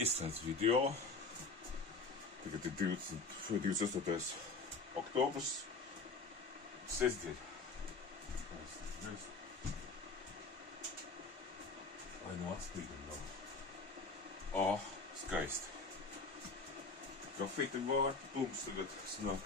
Ieslēdz video. Tagad ir 28. oktobrs. Sestdien. Lai no atspīdam nav. O, skaisti. Kafīte vārti, plums tagad snāk.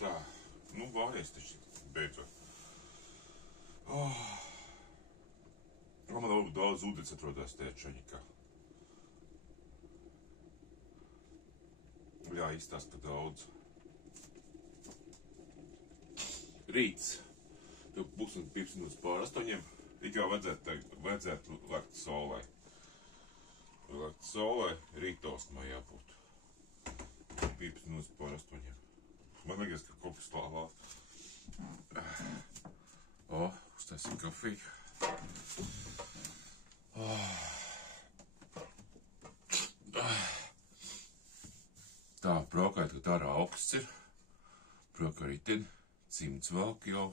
Tā, nu vāries taču beidzot. Man varbūt daudz ūdens atrodās tajā čaņikā. Jā, izstāst par daudz. Rīts. Tev 7:15 it kā vajadzētu lekt saulē. Lekt saulē rītosmā jābūt. 7:15. Man liekas, ka kaut kas lāvā. Uztaisim kafiju. Tā, braukājot, ka tā ārā augsts ir. Braukā riteni, cimds velk jau.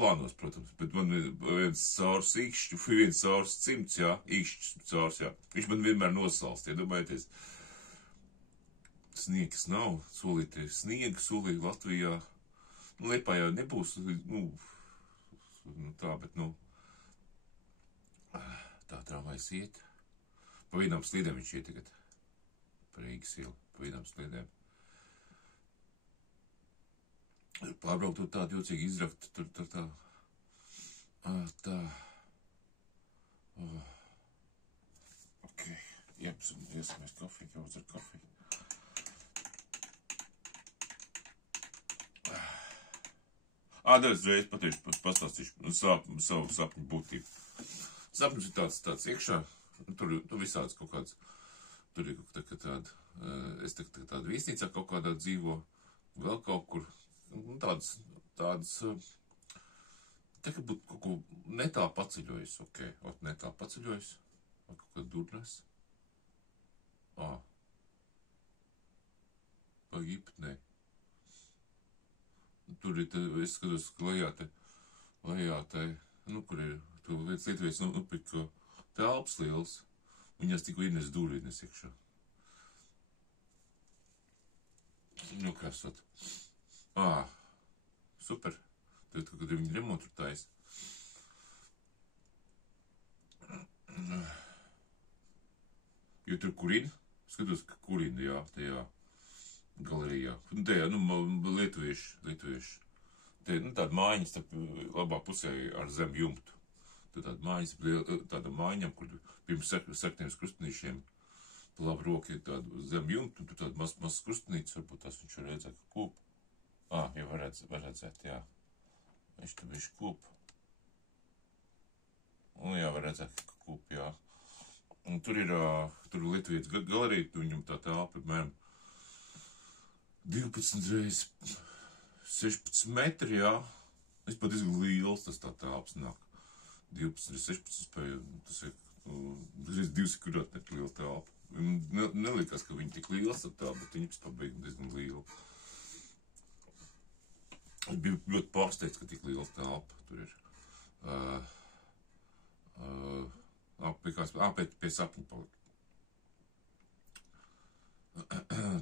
Plānos, protams, bet man ir viens caurs īkšķi, viens caurs cimds, jā, īkšķis caurs, jā. Viņš man vienmēr nosalst, iedomājieties. Sniegs nav, solīti ir sniega, solīti Latvijā. Nu, Liepājā nebūs, tā, bet, tā tramvajs iet. Pa vienām slīdēm viņš iet tagad. Pa Rīgas ielu, pa vienām slīdēm. Pārbraukt tur tādu jocīgi izrakt, tur tā. Tā. Ok, iesamies kafiju, jau uz ar kafiju. Dažreiz reiz pastāstīšu savu sapņu būtību. Sapnis ir tāds iekšā, tur visāds kaut kāds, tur ir tāda, es tāda viesnīcā kaut kādā dzīvo, vēl kaut kur, tādas, tā kā būtu kaut ko netā paceļojis, ok, netā paceļojis, vai kaut kā durnes. Pagīpnē. Tur ir, es skatos, lejā te, kur ir, tu Lietuvijas nopirka telpas liels, viņās tikko ienes dūri ienes iekšā. Kasot. Super. Tad, kad viņi remontu taisa. Jo tur kurina? Skatos, ka kurina, jā, tajā galerijā. Tajā, lietuvieši. Te, tāda mājiņas labā pusē ar zem jumtu. Tāda mājiņas, tāda mājiņam, kur pirms sarkniem krustnīšiem pa labu roku ir tāda zem jumtu, un tur tāda mazs krustnīca, varbūt tās viņš var redzēt, ka kūp. Jau var redzēt, jā. Viņš tur bišķi kūp. Jā, var redzēt, ka kūp, jā. Un tur ir lietuvietis galerija, viņam tā telpa, apmēram 12x16 metri, jā. Es pat diezgan liels tas tā telpas nāk. 12x16 spēju, tas ir 2 kvadrātmetru liela telpa. Nelikās, ka viņi tik liels tā telpa, bet viņi pabeigti diezgan liela. Es biju ļoti pārsteigts, ka tik liela telpa tur ir. Pie sapņa palika.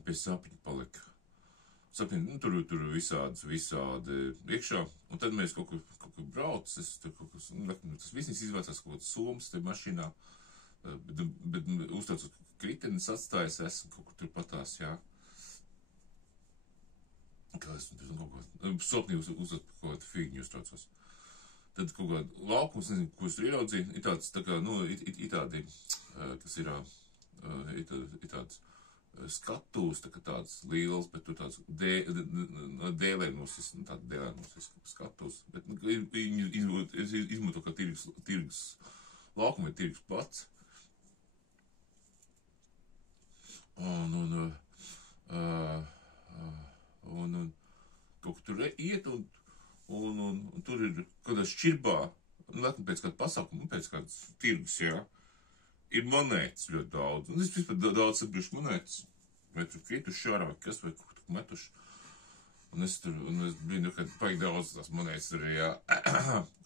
pie sapņa palika. Sapņi, nu, tur visādi iekšā, un tad mēs kaut kur brauc, tas viss izvācās kaut kāds somas te mašīnā, bet uztrauc kritenis atstājis, esmu kaut kur tur patās, jā. Kā es tur kaut ko, sopnī uztrauc kaut kādu figņu uztraucos. Tad kaut kādu laukums, nezinu, ko es tur ieraudzīju, ir tāds, tā kā, nu, ir tādi, kas ir tāds, skatūs, tā kā tāds liels, bet tur tāds dēlēnosis skatūs, bet viņi izmanto kā tirgus laukumu, ir tirgus plats. Un kaut tur iet, un tur ir kādā šķirbā, pēc kāda pasākuma, pēc kādas tirgus, jā. Ir monētas ļoti daudz, un es vispār daudz sabriešu monētas, vai tur krituši ārā, vai kas, vai kaut kur metuši. Un es biju, ka paik daudz tās monētas tur, jā.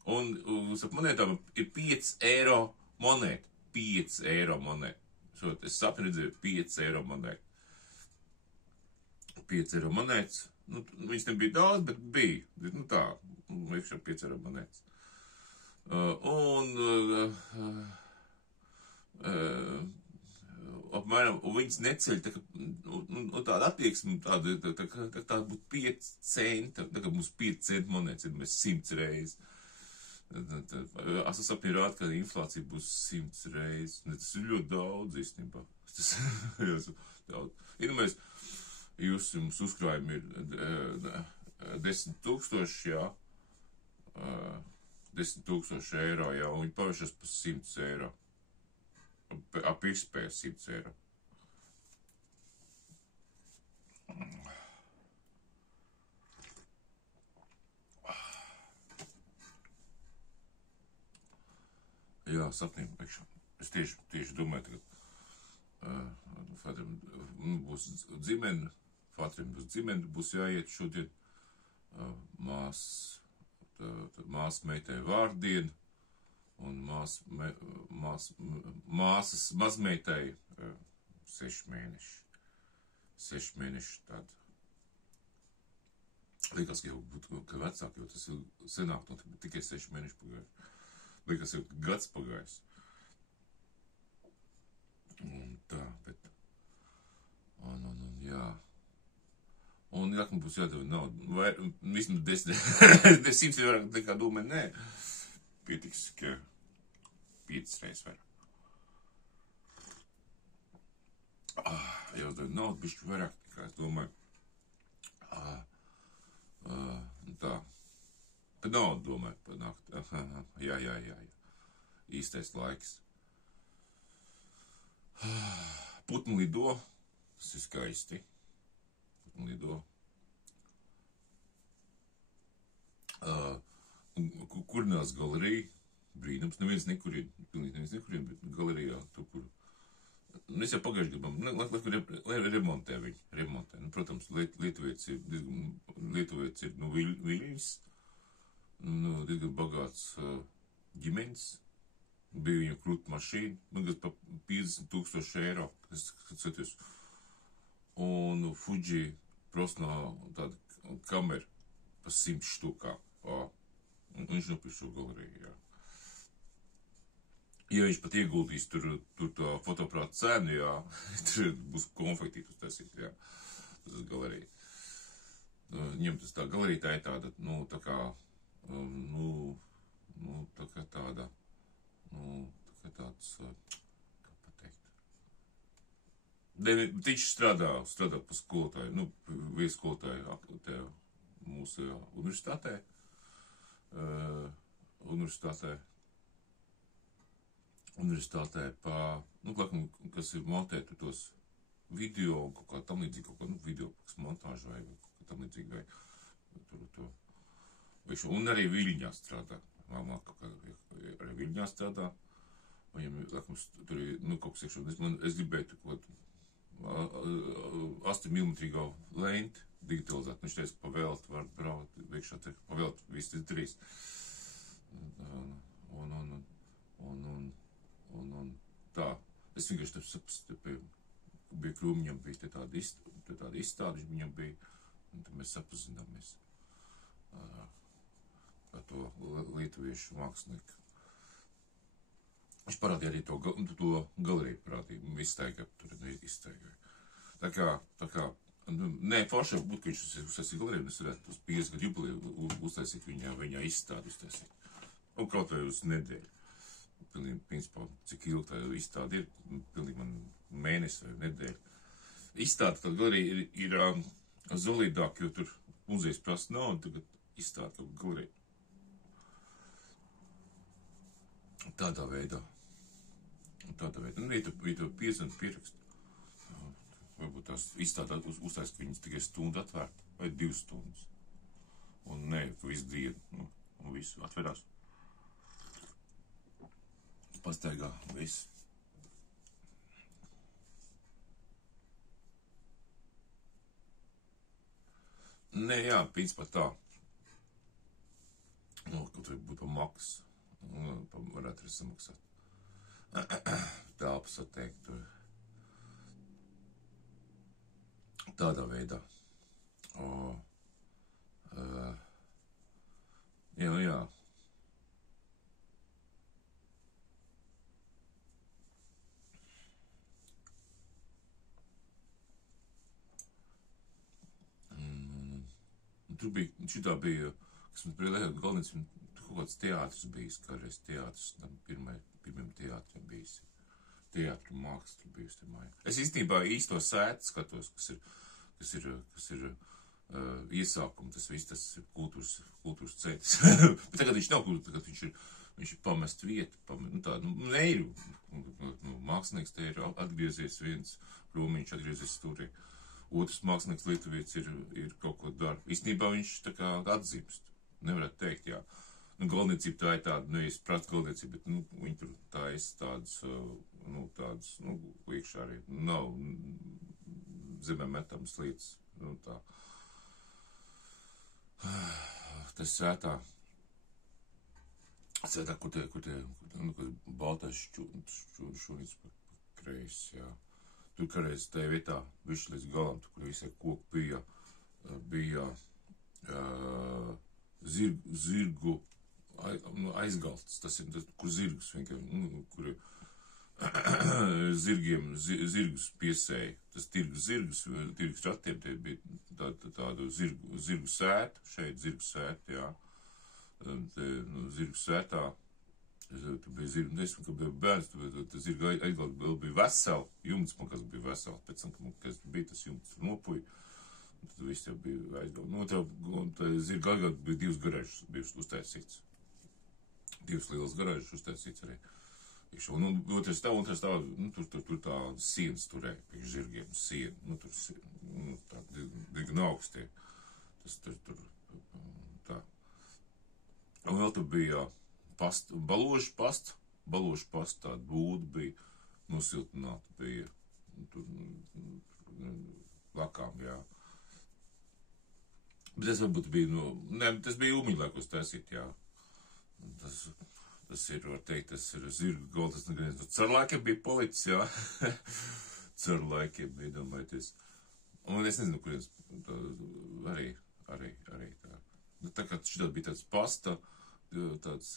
Un uz monētām ir 5 eiro monēta, 5 eiro monēta. Es sapni redzēju 5 eiro monētu. 5 eiro monētas, nu, viņas nebija daudz, bet bija, nu tā, iekšā 5 eiro monētas. Apmēram, un viņas neceļ, tāda attieksme, tā būtu 5 centi, tā kā mums 5 centi monētas, mēs 100 reizes. Es sapņu rāda, ka inflācija būs 100 reizes, tas ir ļoti daudz, īstenībā. Tas ir daudz. Mēs, jums uzkrājumi ir 10 000, jā, 10 000 eiro, jā, un viņi pavēršas par 100 eiro. Ap izspēju 100 eiro. Jā, sapnīm priekšā. Es tieši domāju, ka Fadrim būs dzimene, Fatrim būs dzimene, būs jāiet šodien. Māsas meitai vārdiena. Un māsas mazmeitai 6 mēneši. 6 mēneši tāda. Liekas, ka jau būtu ka vecāk, jo tas ir senāk, no tikai 6 mēneši pagājuši. Liekas, jau gads pagājis. Un tā, bet... jā. Un jā, man būs jādeva naudu. Vai vismaz 10 ir vairāk nekā domē, nē. Pietiks, ka 5 reizes vairāk. Jau tad naudu bišķi vairāk, kā es domāju. Tā. Par naudu domāju, panākt. Jā. Īstais laiks. Putni lido. Tas ir skaisti. Putni lido. Kurinās galerija, brīnums, neviens nekurien, bet galerijā, tur, kur, es jau pagājuši gribam, remontē viņi, nu, protams, Lietuvietis ir, nu, Viļņas, nu, diezgan bagāts ģimeņas, bija viņa krūta mašīna, nu, pa 50 000 eiro, es skatos, un Fuji prosnā tāda kamera pa 100 štukā, viņš nopirka šo galeriju, jā. Ja viņš pat ieguldīs tur to fotoaparātu cenu, jā, tur būs konfektīt uztaisīt, jā, tas galerija. Viņam tas tā galerija tā ir tāda, nu, tā kā, tā kā tāda, tā kā tāds, kā pateikt. Viņš strādā pa skolotāju, nu, vieskolotāju mūsu universitātē. Universitātē pa, nu, kas ir montēt tos video un kaut kā tam līdzīgi, kaut kā, nu, video montāžu vai kaut kā tam līdzīgi, vai to. Un arī Viļņā strādā. Mamā kaut kā arī Viļņā strādā. Viņam, laikams, tur ir, nu, kaut kas iekšā. Es gribēju kaut 8 mm lenti digitalizēt. Viņš teica, pavelt var braukt, iekšā te pavelt, viss ir 3. Un tā. Es vienkārši te bija Krūmiņam, bija te tāda izstāde, viņam bija, un tad mēs sapazināmies ar to lietuviešu mākslinieku. Viņš parādīja arī to galeriju parādīju, izstaigāja, tur izstaigāja. Tā kā, nē, forši būtu, ka viņš uztaisīja galeriju, un es varētu uz 50 gadu jubileju uztaisīt viņā izstādi uztaisīt. Un kaut vai uz nedēļu. Pilnīgi, principā, cik ilgi tā izstāde ir, pilnīgi man mēnesi vai nedēļu. Izstāde tad galerija ir zolīdāk, jo tur muzejs prasa naudu, tagad izstāde kaut galerija. Tādā veidā. Un vietu piezina pierakst. Varbūt tās izstādā uztaist, ka viņas tikai stundu atvērt, vai 2 stundas. Un nē, ka visu dienu, un visu atverās. Pastaigā, viss. Nē, jā, principā tā. Kaut vai būtu pa maks. Varētu arī samaksāt. Telpas atteikt tur. Tādā veidā. Jā. Tur bija, šitā bija, kas man priekšā galvenais, kaut kāds teātris bijis, kādreiz teātris, pirmiem teātriem bijis. Teātru māksla tur bijusi te mājā. Es īstenībā īsto sētu skatos, kas ir iesākumi, tas viss, tas ir kultūras ceļš. Bet tagad viņš nav kultūra, tagad viņš ir pamest vietu, neiru. Mākslinieks te ir atgriezies viens, Krūmiņš atgriezies turī. Otrs mākslinieks lietuvietis ir kaut ko dara. Īstenībā viņš tā kā atzimst. Nevarētu teikt, jā. Goldniecība tā ir tāda, es pratu goldniecību, bet, viņi tur tā ir tādas, iekšā arī nav zemē metams lietas, tā. Tas sētā, kur baltais šūnīts pa kreisi, jā. Tur kādreiz tajā vietā, višķi līdz galam, tur, kur visai koku bija zirgu aizgalts, tas ir, kur zirgus vienkārši, kur zirgus piesēja, tas tirgus ratiem, te bija tādu zirgu sētu, šeit zirgu sētu, jā, zirgu sētā, tur bija zirgu, nesmu, ka bija bērns, tas zirga aizgalts vēl bija veseli, jumts man kas bija veseli, pēc tam, kas bija tas jumts, tur nopuja, tad viss jau bija aizgalts. Un tā zirga aizgalts bija 2 garāžas bijušas uztaisīts. 2 lielas garāžas uztaisīts arī. Un otrais stāv, tur tā sienas turēja, priekš zirgiem, siena, tur tā diezgan augstie. Tas tur, tā. Un vēl tur bija balūžu pasta tāda būda bija, nosiltināta bija, tur lakām, jā. Bet tas varbūt bija, tas bija Umiļlēkos taisīt, jā. Tas ir, var teikt, tas ir zirgu galds, tas negrīz, Carlaikiem bija policis, jā. Carlaikiem bija, domājieties. Un es nezinu, kurienes, arī tā. Tā kā šitā bija tāds pasta, tāds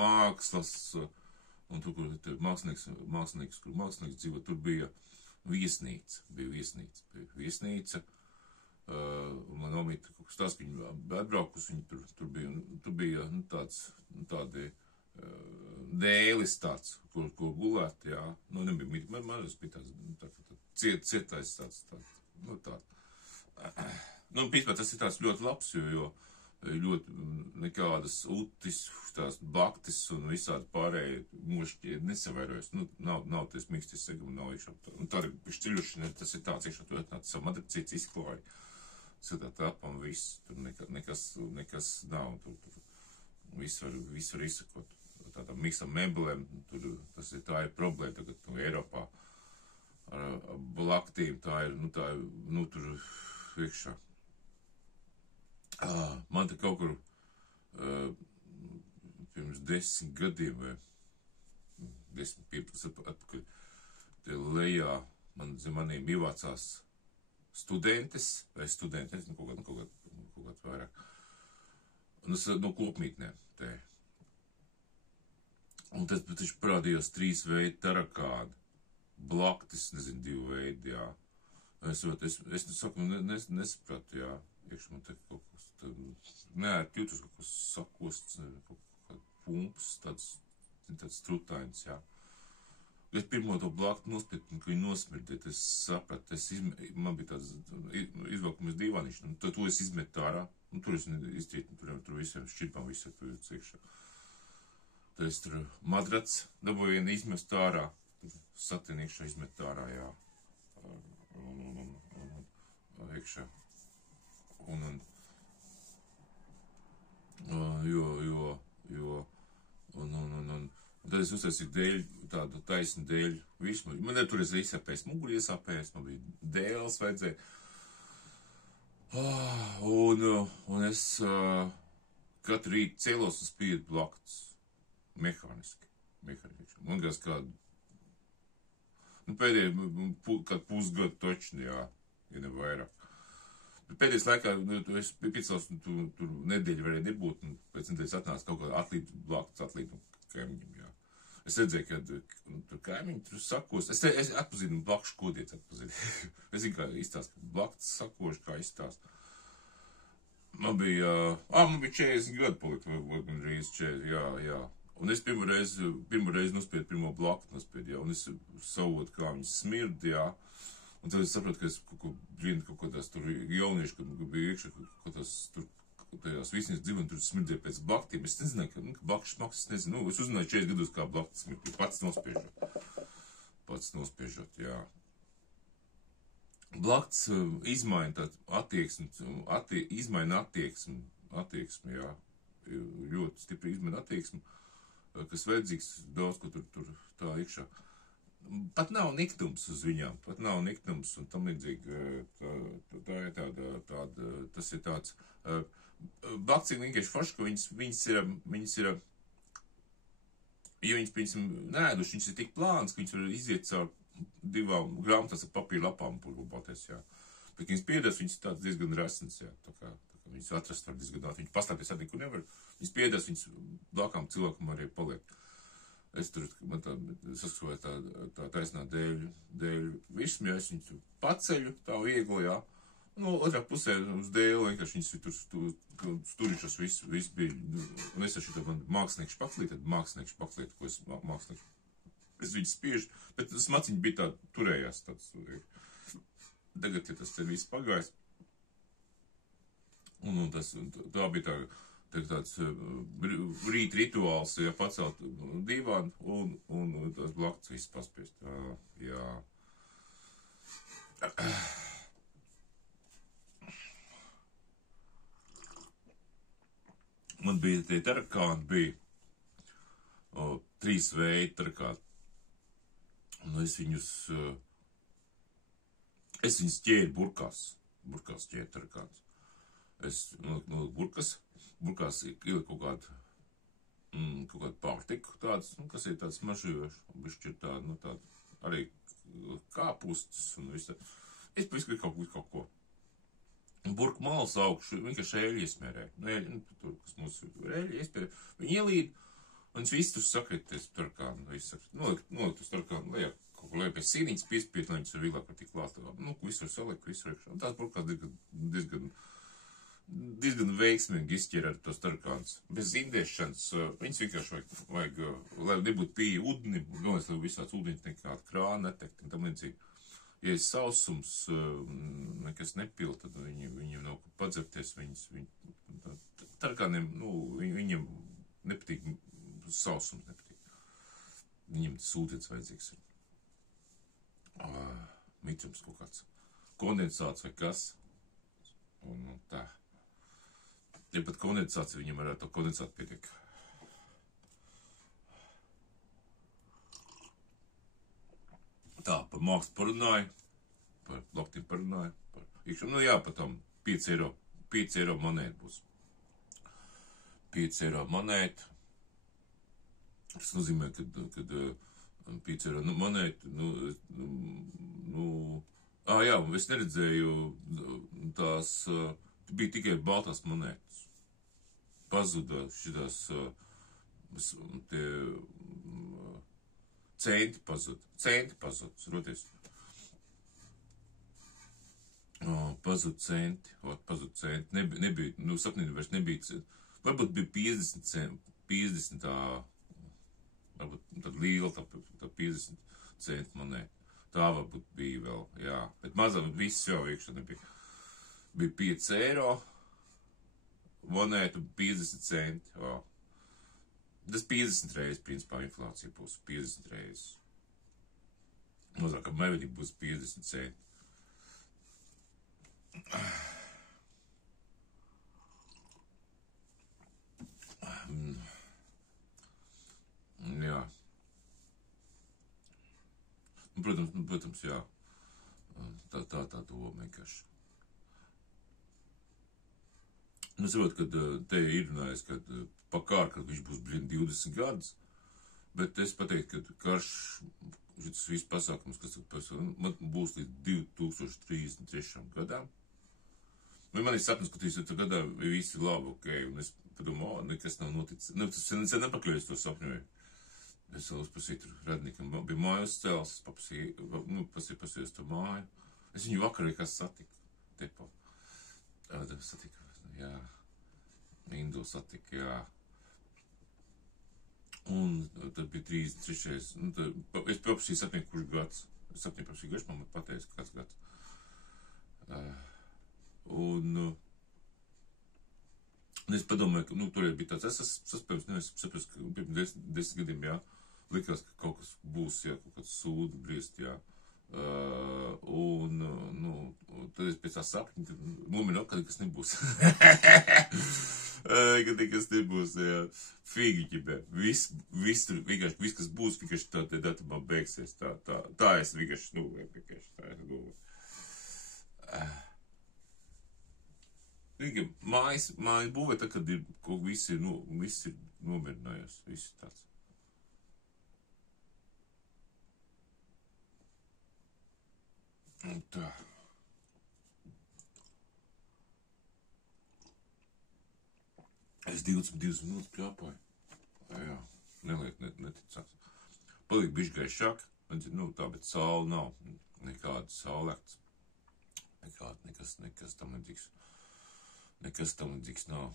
mākslas, un tur, kur mākslinieks dzīvo, tur bija viesnīca, un man omīta kaut kas tās, ka viņi atbraukus, viņi tur bija, tādi dēlis tāds, kur gulēt, jā, nebija, man bija tāds cietais tāds, Pīspēc tas ir tāds ļoti labs, jo ļoti nekādas utis, tās baktis un visādi pārējie mošķi nesavairojas. Nav tas mikstis segumi, nav iekšā. Un tā ir pišķiļuši, tas ir tāds iekšā, tu atnāc savu matricīts izklāja. Satā tāpam viss, tur nekas nav, tur viss var izsakot. Tādām miksam mebelēm, tas ir tā ir problēma tagad Eiropā. Ar blaktīm tā ir, tur iekšā. Man te kaut kur pirms 10 gadiem vai 10, 15 atpakaļ lejā maniem ievācās studentes, vai studenti, nezinu, kaut kādā vairāk. Un es no kopmītnēm te. Un tad taču parādījās 3 veidi tarakādi, blaktis, nezinu, 2 veidi, jā. Es saku, nesapratu, jā, iekš man te kaut kas, jūtos kaut kas sakosts, kaut kā pumps, tāds strutains, jā. Es pirmo to blakti nospiedu, ka viņi nosmirdēt, es sapratu, man bija tāds izvelkamies dīvāniši, un to es izmetu ārā, un tur es iztrītu, tur visiem šķipām, visiem tur ciekšā. Tad es tur madrats dabūju vienu izmestu ārā, satien iekšā izmetu ārā, jā, un iekšā, un tad es uztaisīju dēļu, tādu taisnu dēļu virsmu. Man tur es izsāpējis, muguri iesāpējis, man bija dēles vajadzēja. Un es katru rītu cēlos un spiedu blaktus. Mehāniski. Man liekas, kādu, pēdējie, kādu pusgadu točni, jā, ja ne vairāk. Bet pēdējais laikā, es piecēlos, tur nedēļu varēja nebūt, un pēc nedēļas atnāca kaut kāda blaktus atlīdu kaimiņiem, jā. Es redzēju, ka tur kaimiņi tur sakos. Es atpazinu blakšu kodietu atpazinu. Es zinu, kā izstāst, blakts sakoši, kā izstāst. Man bija 40 gadu palika, vai gandrīz 40, jā. Un es pirmo reizi nospiedu pirmo blaktu nospiedu, jā. Un es savotu, kā viņi smird, jā. Un tad es sapratu, ka es kaut kādās tur jaunieši, kad bija iekšā kaut kādās tur, tajās visņas dzīveni tur smirdēja pēc blaktiem. Es nezināju, ka blakšas maksas, nezinu, es uzzināju 40 gados, kā blaktas smirdēja, pats nospiežot, jā. Blakts izmaina attieksmi, jā, ļoti stipri izmaina attieksmi, kas vajadzīgs daudz, ko tur tā iekšā. Pat nav niktums uz viņām, un tam līdzīgi, tā ir tas ir tāds, blakts ir vienkārši forši, ka viņas ir, ja viņas, piemēram, neēduši, viņas ir tik plānas, ka viņas var iziet caur 2 grāmatās ar papīra lapām, purvubāties, jā. Bet, kad viņas piedās, viņas ir tāds diezgan resns, jā, tā kā viņas atrast var diezgan daudz, viņas pastāties arī, kur nevar, viņas piedās, viņas blakām cilvēkam arī paliek. Es tur, man saskatoju tā taisnā dēļu virsmu, jā, es viņu tur paceļu, tā viegli, jā. Nu, otrā pusē uz dēļu, vienkārši viņas ir tur sturišas, viss bija, un es taču man mākslinieku špaklīti, ko es mākslinieku. Es viņu spiežu, bet tas maciņi bija tā, turējās tāds. Tagad, ja tas te viss pagājis, un tā bija tāds rīt rituāls, ja pacelt divānu, un tas blakts viss paspiest. Jā. Man bija tie tarakāni, 3 veidi tarakāni. Un es viņus ķēru burkās ķēru tarakāns. Es noliku burkās ieliku kaut kādu pārtiku tāds, kas ir tāds mažījošs, bišķi ir tāda, arī kāpustas un viss. Es pavisam kaut ko. Un burku malas augšu, vienkārši ēļi iesmērēju. Tur, kas mums ēļi iesmērēju, viņi ielīd, un viņš viss tur sakrities tarakānu, nolikt uz tarakānu lejā, kaut ko lejā pēc sīniņas piespiet, lai viņas var vieglāk var tik klāt. Visur saliku, visur iekšā. Un tās burkās diezgan veiksmīgi izķer ar tos tarakānus. Bez indēšanas, viņas vienkārši vajag, lai nebūtu pieeja ūdeni, galvenais, lai visāds ūdeņi nekāda krāna netekt, un tam līdzīgi. Ja ir sausums, nekas nepil, tad viņiem nav ko padzerties, tarakāniem, viņiem nepatīk, sausums nepatīk. Viņiem tas ūdens vajadzīgs ir. Mitrums kaut kāds, kondensāts vai kas, un tā. Ja pat kondensāts, viņam ar to kondensātu pietiek. Tā, par mākslu parunāju, par blaktiem parunāju, par iekšām, par tam 5 eiro monētu būs. 5 eiro monētu, tas nozīmē, kad 5 eiro monētu, jā, un es neredzēju tās, bija tikai baltās monētas. Pazuda šitās, tie centi pazud, roties. Pazud centi, nebija, sapnīt vairs nebija centi. Varbūt bija 50 tā, varbūt tad liela, tā 50 centu monēta. Tā varbūt bija vēl, jā. Bet mazā, viss jau iekšā nebija. Bija 5 eiro monēta, 50 centi, jā. Tas 50 reizes, principā, inflācija būs 50 reizes. Mazāk, ka mevedīgi būs 50 centi. Jā. Protams, jā. Tā doma vienkārši. Es saprotu, ka te ir runājis, ka pakār, kad viņš būs 20 gadus, bet es pateiktu, ka karš, šis viss pasākums, kas būs līdz 2033 gadām. Man ir sapnis, ka 30 gadā visi labi, ok, un es padomāju, nekas nav noticis. Tas sen nepakļaujas to sapņoju. Es vēl uzprasīju tur radnikam, bija māju uzcēls, es pasījos to māju. Es viņu vakarā kā satiku, tepo. Satiku, jā, Indu satiku, jā. Un tad bija 33. Es paprasīju sapņoju, kurš gads. Es sapņoju paprasīju gads, man pateica, kāds gads. Un es padomāju, ka, tur bija tāds, es saprotu, ka pirms 10 gadiem, jā, likās, ka kaut kas būs, jā, kaut kāds sūdu griezt, jā. Tad es pēc tā sapņa, ka nominu, ka nekas nebūs. Ka nekas nebūs, jā. Fīgi, bē. Viss tur, vienkārši, viss, kas būs, vienkārši tā datumā beigsies. Tā es vienkārši, vienkārši tā es domāju. Mājas būvē tā, kad ir, kaut viss ir nomierinājās, viss tāds. Un tā. Es 20 minūtes pļāpoju. Jā, neticās. Palika bišķi gaišāk, tā, bet saule nav, nekāda saulēkts. Nekas tam nedzīgs. Nekas tam nedzīgs nav.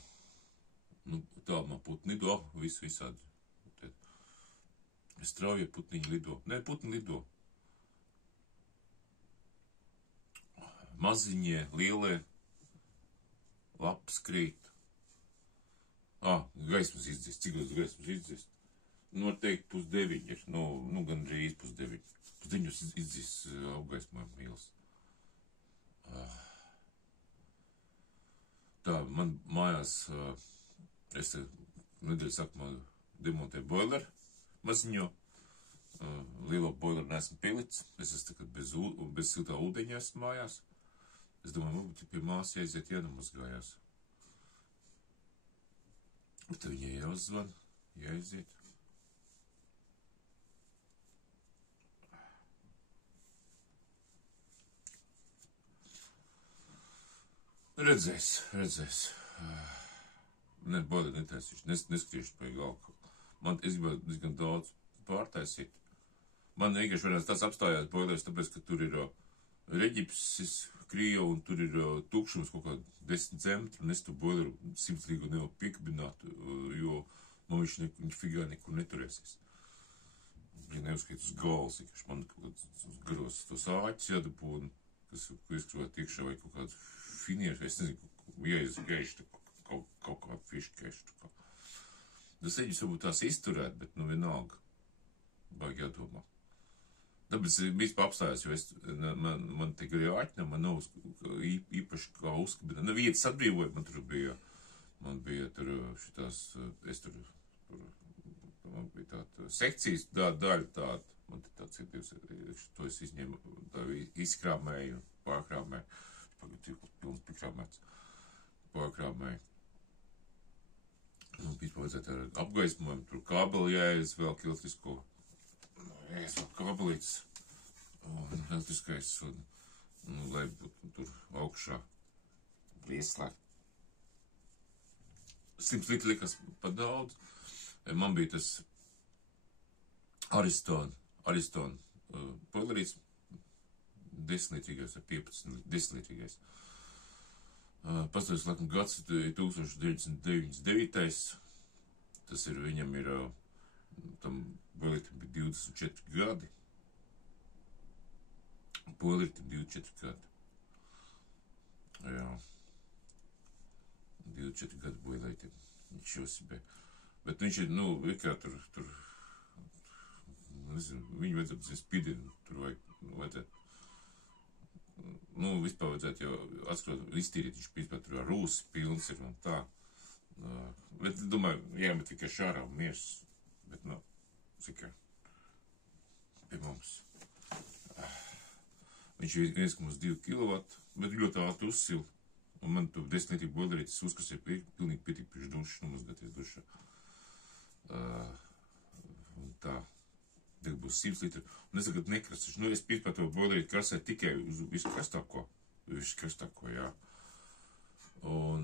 Tā man putni lido, visādi. Strauji putniņi lido. Nē, putni lido. Maziņie, lielie, lapas krīt. Gaismas izdzist. Cik daudz gaismas izdzist? Noteikti 8:30. Gandrīz 8:30. 8:30 izdzist apgaismojumu mīlas. Tā, man mājās, es nedēļas sākumā demontēju boileru maziņo. Lielo boileru neesmu pielicis. Es esmu tagad bez siltā ūdeņa esmu mājās. Es domāju, varbūt pie māsas jāiziet jānomazgājās. Bet tad viņai jāuzzvan, jāiziet. Redzēs. Boileri netaisīšu, neskatīšu pa galvu. Es gribētu diezgan daudz pārtaisīt. Man vienkārši varētu tāds apstājās boileris, tāpēc, ka tur ir reģipsis, Krievu, un tur ir tukšums kaut kā 10 cm, un es to boileru 100 līgu nevaru piekabināt, jo man viņš figā nekur neturēsies. Viņa neuzskait uz galvas, vienkārši man kaut kāds garos tos āķis jādabūna, kas izkrāt iekšā vai kaut kāds finieši, es nezinu, jāizgaišu kaut kā fiškēšu. Tas eģis varbūt tās izturēt, bet vienalga. Baigi jādomā. Tāpēc vispār apstājās, jo man te grib āķinā, man nav īpaši kā uzskabināt. Vietas atbrīvoja, man bija tur šitās, man bija tāda sekcijas daļa tāda, man te tāds ir to es izņēmu, tā izkrāmēju, pārkrāmēju, pilns pikrāmēts, pārkrāmēju. Vispār vajadzētu ar apgaismojumu, tur kābeli jāies vēl elektrisko. Es vēl kabelītes un elektriskais un lai būtu tur augšā prieslēgt. 100 litri likas pa daudz. Man bija tas Ariston boilerīts 10 litrīgais vai 10 litrīgais. Pastāvis laikam gads 1999. Tas ir, viņam ir, tam boilerītam bija 24 gadi. Boilerītam 24 gadi. Jā. 24 gadu boilerītam. Viņš josibē. Bet viņš ir, kā tur, nezinu, viņu vajadzētu spidinu, tur vajadzētu, vispār vajadzētu jau atskrot, iztīrīt, viņš vispār tur ar rūsi pilns ir un tā. Bet, domāju, jāmet tikai šārā un miers, bet, tikai pie mums. Viņš ir 1,2 kW, bet ļoti ātri uzsil. Un man tu 10 litri boilerītis uzkas ir pilnīgi pietik priekš dušas, nomazgāties dušā. Un tā, tagad būs 100 litri. Un es tagad nekrasašu. Es pirkt par to boilerīti krasēju tikai uz viskarstāko. Viskarstāko, jā. Un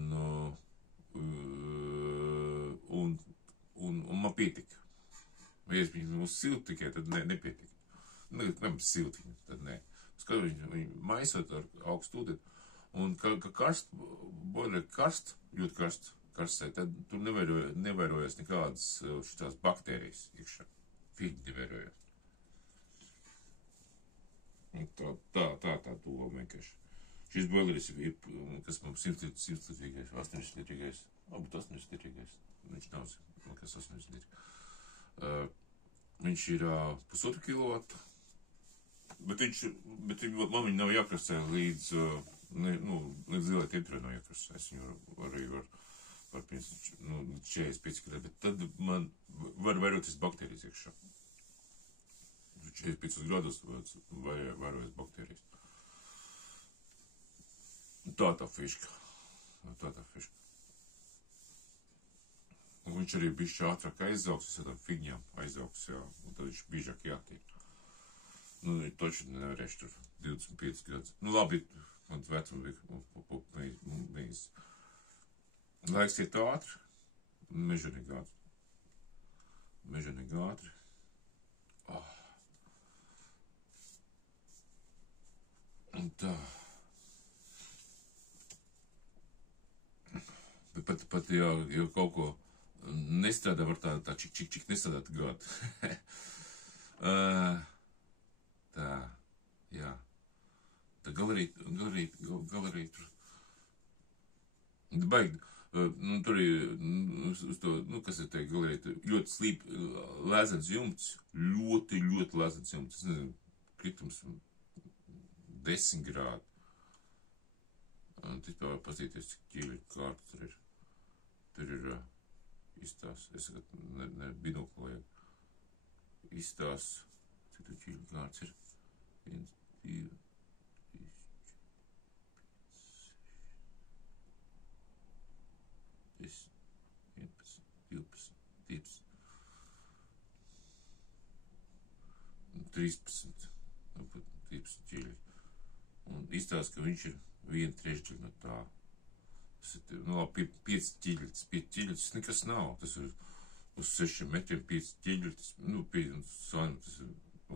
man pietika. Ja es viņu uz siltu tikai, tad nepietika. Kam silti, tad nē. Skatu viņu maisot ar augstu ūdeni. Un ka boilerīti ļoti karstē, tad tur nevērojas nekādas šitās baktērijas iekšā. Fīgi nevērojas. Tā doma vienkārši. Šis boilerītis ir, kas mums 100 litrīgais, 80 litrīgais, varbūt 80 litrīgais. Viņš nav, kas 80 litri. Viņš ir 1,5 kilovata, bet man viņa nav jākrastē līdz zilai temperatūrai nav jākrastē. Es viņu arī var 45 grādi, bet tad man var vēroties baktērijas iekšā. 45 grādos vērojas baktērijas. Tā fiška. Un viņš arī bišķi ātrāk aizaugs, es ar tām figņām aizaugs, jā, un tad viņš biežāk jātīk. Toči nevarēšu tur 25 gadus. Labi, mans vecums bija laiks iet ātri, mežonīgi ātri. Un tā. Bet pat jau kaut ko nestrādā, var tā čik nestrādāt gadu. Tā, jā. Tā galerija tur. Baigi. Tur ir, uz to, kas ir te galerija, ļoti slīp, lēzens jumts, ļoti lēzens jumts. Es nezinu, kritums 10 grādi. Un vispār var paskatīties, cik ķīļi kārta tur ir. Tur ir izstās, es tagad ne binoklu vajag. Izstās, cik tur ķīļi kārts ir. 1, 2, 3, 4, 5, 6, 7, 8, 9, 10, 11, 12, 13 ķīļi. Un izstās, ka viņš ir 1/3 no tā. Labi, 5 ķīļitis. 5 ķīļitis nekas nav. Tas ir uz 6 metriem 5 ķīļitis. Tas ir,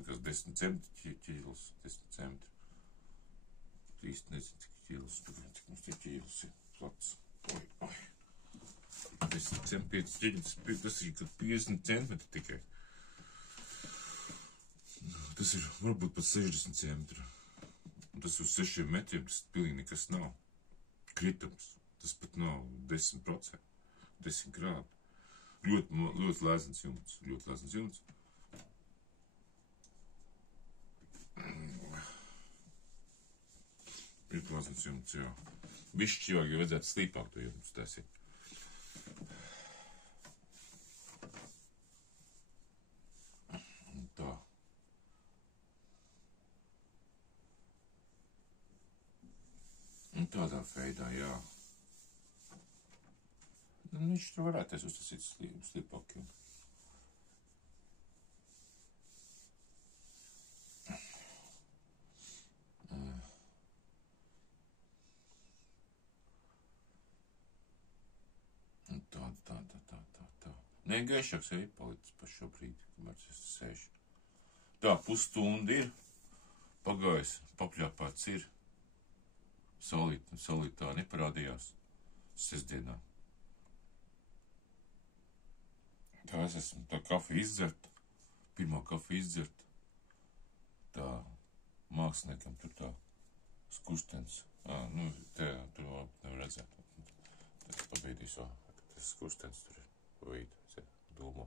kas 10 centi ķīļis. 10 centi. Īsti nezinu, cik ķīļis. Cik mums tie ķīļis ir plats. Oi. 10 centi, 5 ķīļitis. Tas ir 50 centimetri tikai. Tas ir varbūt pat 60 centimetri. Un tas uz 6 metriem, tas pilnīgi nekas nav. Kritums. Tas pat nav 10%. 10 grādi. Ļoti lēzens jumts. Ļoti lēzens jumts. Ļoti lēzens jumts, jā. Bišķi jau vajadzētu slīpāk to jumts taisīt. Tā. Un tādā veidā, jā. Viņš tur varētu uztasīt slīpākiem. Tā. Nē, gaišāks jau ir palicis pa šo brīdi, kamēr es sēžu. Tā, pusstunda ir. Pagājis, papļāpāts ir. Saulīt tā neparādījās. Sestdienā. Tā es esmu tā kafiju izdzert. Pirmā kafiju izdzert. Tā māksliniekam tur tā skurstens. Tur nevar redzēt. Tas pabīdīs vēl. Tas skurstens tur ir pavīd. Dūmo.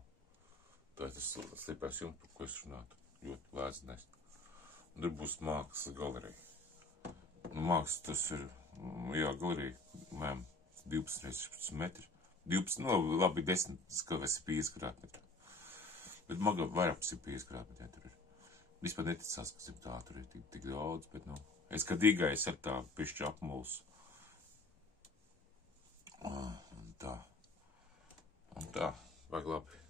Tā ir tas slipēs jums, par ko es runātu. Ļoti lēdzinājis. Un tur būs mākslas galerija. Mākslas tas ir, galerija, 12x16 metri. 12, labi, 10, skavesi 50 kvadrātmetri. Bet vairāk 150 kvadrātmetri tur ir. Vispār neticās, ka tā tur ir tik daudz, bet, es kā dīgais ar tā pišķi apmuls. Un tā, vajag labi.